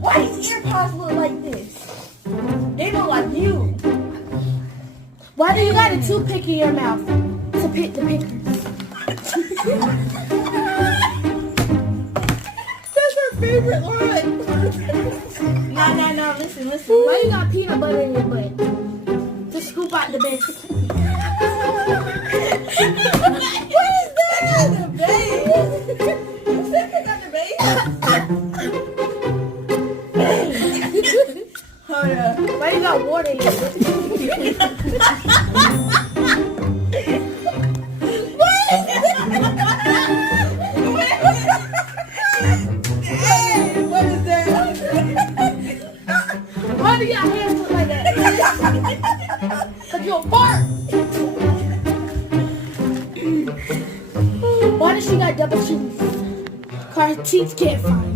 Why these earpods look like this? They look like you. Why do you got a toothpick in your mouth to pick the pickers? That's her favorite line. No, listen. Why you got peanut butter in your butt? To scoop out the best. What is that? The babe. You said pick out the babe? Hold up. Why you got water in your butt? Hey, what is that? Why do your hands look like that? Cause you're a fart. Why does she got double cheese? Cause her teeth can't find it.